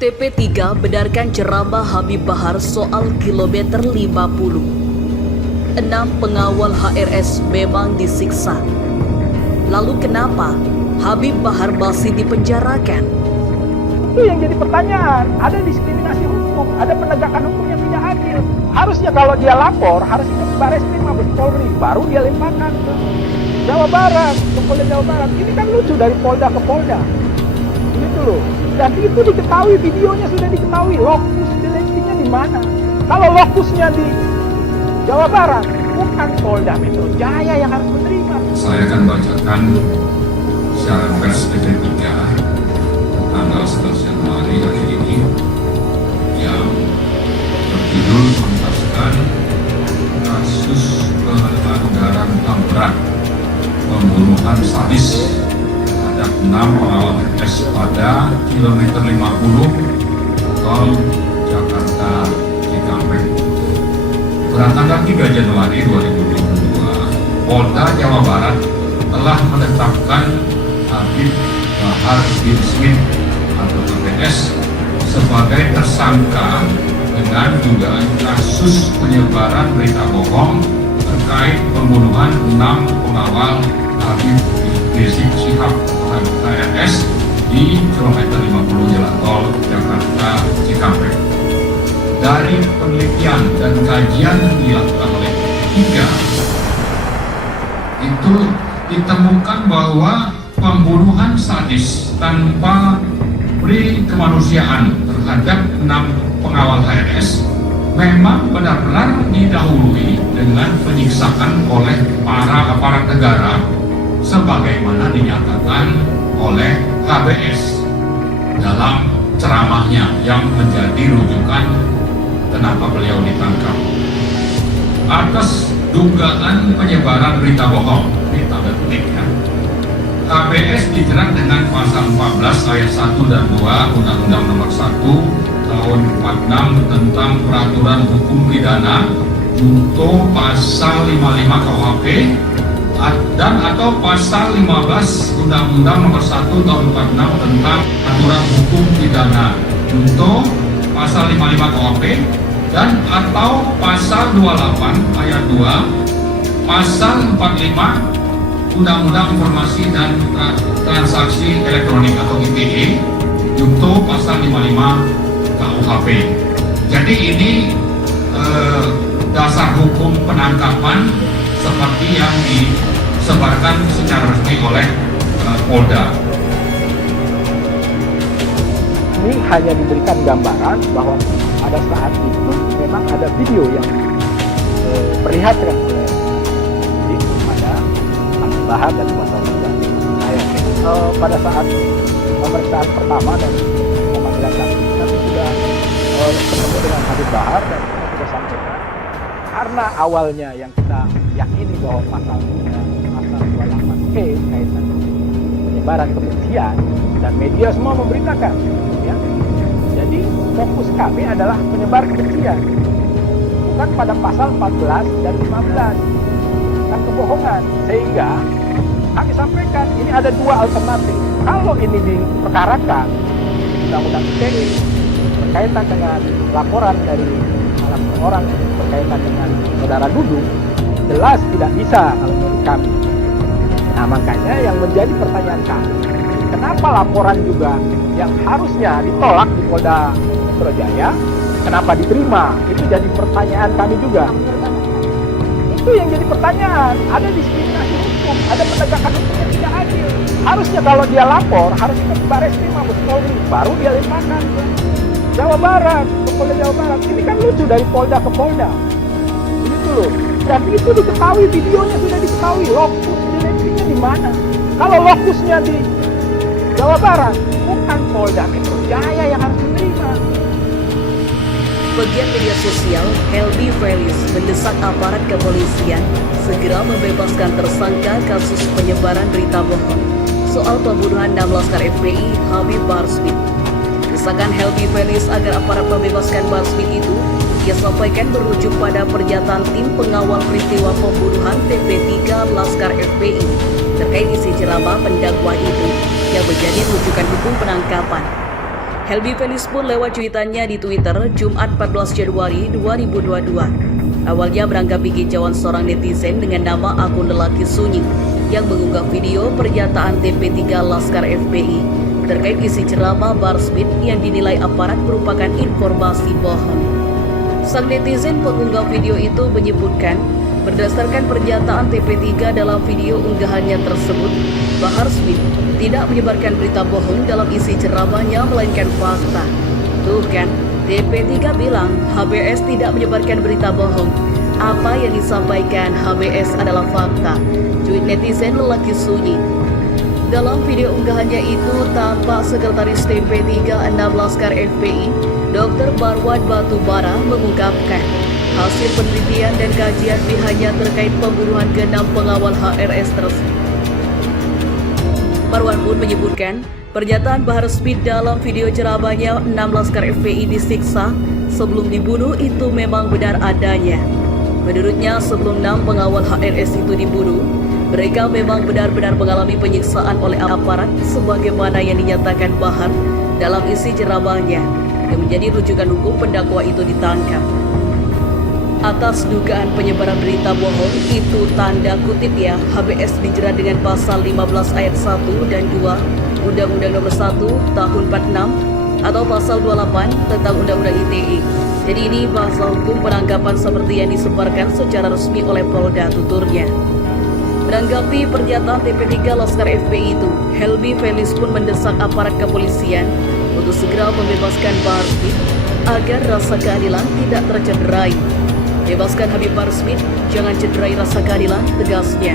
TP3 benarkan ceramah Habib Bahar soal kilometer 50. 6 pengawal HRS memang disiksa. Lalu kenapa Habib Bahar masih dipenjarakan? Itu yang jadi pertanyaan. Ada diskriminasi hukum, ada penegakan hukum yang tidak adil. Harusnya kalau dia lapor, harusnya ke Barreskrim Mabes Polri, baru dia limpahkan ke Jawa Barat, ke Polda Jawa Barat. Ini kan lucu dari Polda ke Polda. Gitu loh. Dan itu diketahui, videonya sudah diketahui, lokus deliktinya di mana. Kalau lokusnya di Jawa Barat, bukan Polda Metro Jaya yang harus menerima. Saya akan bacakan siaran pers TP3 tanggal 11 Januari hari ini yang berjudul menuntaskan kasus pelanggaran HAM berat pembunuhan sadis terhadap 6 pengawal HRS pada kilometer 50 tol Jakarta Cikampek. Pada tanggal 3 Januari 2022, Polda Jawa Barat telah menetapkan Habib Bahar bin Smith atau HBS sebagai tersangka dengan dugaan kasus penyebaran berita bohong terkait pembunuhan 6 pengawal Habib Rizik Syihab HRS di kilometer 50 jalan tol Jakarta Cikampek. Dari penelitian dan kajian yang dilakukan oleh tiga itu ditemukan bahwa pembunuhan sadis tanpa peri kemanusiaan terhadap 6 pengawal HRS memang benar-benar didahului dengan penyiksaan oleh para aparat negara sebagaimana dinyatakan oleh HBS dalam ceramahnya yang menjadi rujukan kenapa beliau ditangkap. Atas dugaan penyebaran berita bohong, berita detik ya, KBS dijerat dengan pasal 14 ayat 1 dan 2 Undang-Undang Nomor 1 Tahun 46 tentang Peraturan Hukum Pidana junto pasal 55 KUHP dan atau pasal 15 Undang-Undang Nomor 1 Tahun 46 tentang Peraturan Hukum Pidana junto pasal 55 KUHP dan atau pasal 28 ayat 2 pasal 45 Undang-Undang Informasi dan Transaksi Elektronik atau ITE junto pasal 55 KUHP. Jadi ini dasar hukum penangkapan seperti yang disebarkan secara resmi oleh Polda. Ini hanya diberikan gambaran bahwa pada saat itu memang ada video yang perlihatkan pada Habib Bahar dan kuasa hukum. Pada saat pemeriksaan pertama dan pemanggilan saksi kami sudah ketemu dengan Habib Bahar dan kita sudah sampaikan karena awalnya yang kita yakini bahwa pasal 28E kaitan penyebaran kebencian dan media semua memberitakan ya. Jadi fokus kami adalah penyebar kebencian, bukan pada pasal 14 dan 15 kan kebohongan. Sehingga kami sampaikan ini ada dua alternatif. Kalau ini diperkarakan Undang-Undang ITE berkaitan dengan laporan dari salah seorang berkaitan dengan saudara Dudu, jelas tidak bisa kalau menurut kami. Nah makanya yang menjadi pertanyaan kami, kenapa laporan juga yang harusnya ditolak di Polda Metro Jaya, kenapa diterima? Itu jadi pertanyaan kami juga. Itu yang jadi pertanyaan. Ada diskriminasi hukum, ada penegakan hukum yang tidak adil. Harusnya kalau dia lapor, harusnya ke Barreskrim Mabes Polri, baru dia limpahkan ke Jawa Barat, ke Polda Jawa Barat. Ini kan lucu dari Polda ke Polda. Gitu loh. Dan itu diketahui, videonya sudah diketahui, lokus deliktinya di mana. Kalau lokusnya di Jawa Barat, bukan Polda Metro Jaya yang harus menerima. Bagian media sosial, Helby Felis mendesak aparat kepolisian segera membebaskan tersangka kasus penyebaran berita bohong soal pembunuhan 6 Laskar FPI Habib Bahar Smith. Desakan Helby Felis agar aparat membebaskan Bahar Smith itu ia sampaikan merujuk pada pernyataan tim pengawal peristiwa pembunuhan TP3 Laskar FPI terkait isi ceramah pendakwa itu yang menjadi rujukan hukum penangkapan. Helby Felis pun lewat cuitannya di Twitter Jumat 14 Januari 2022. Awalnya beranggapi kicauan seorang netizen dengan nama akun lelaki sunyi yang mengunggah video pernyataan TP3 Laskar FPI terkait isi ceramah Bahar Smith yang dinilai aparat merupakan informasi bohong. Sang netizen pengunggah video itu menyebutkan, berdasarkan pernyataan TP3 dalam video unggahannya tersebut, Bahar Smith tidak menyebarkan berita bohong dalam isi ceramahnya melainkan fakta. Tuh kan, TP3 bilang HBS tidak menyebarkan berita bohong. Apa yang disampaikan HBS adalah fakta. Cuit netizen lelaki sunyi. Dalam video unggahannya itu tampak Sekretaris TP3 6 Laskar FPI, Dr. Marwan Batubara mengungkapkan hasil penelitian dan kajian pihaknya terkait pembunuhan ke-6 pengawal HRS tersebut. Marwan pun menyebutkan pernyataan Bahar Smith dalam video ceramahnya 6 Laskar FPI disiksa sebelum dibunuh itu memang benar adanya. Menurutnya sebelum 6 pengawal HRS itu dibunuh, mereka memang benar-benar mengalami penyiksaan oleh aparat sebagaimana yang dinyatakan Bahar dalam isi ceramahnya yang menjadi rujukan hukum pendakwa itu ditangkap. Atas dugaan penyebaran berita bohong itu tanda kutip ya, HBS dijerat dengan pasal 15 ayat 1 dan 2 Undang-Undang Nomor 1 Tahun 46 atau pasal 28 tentang Undang-Undang ITE. Jadi ini pasal hukum penangkapan seperti yang disebarkan secara resmi oleh Polda, tuturnya. Menanggapi pernyataan TP3 Laskar FPI itu, Helby Felis pun mendesak aparat kepolisian untuk segera membebaskan Bahar Smith agar rasa keadilan tidak tercederai. Bebaskan Habib Bahar Smith, jangan cederai rasa keadilan, tegasnya.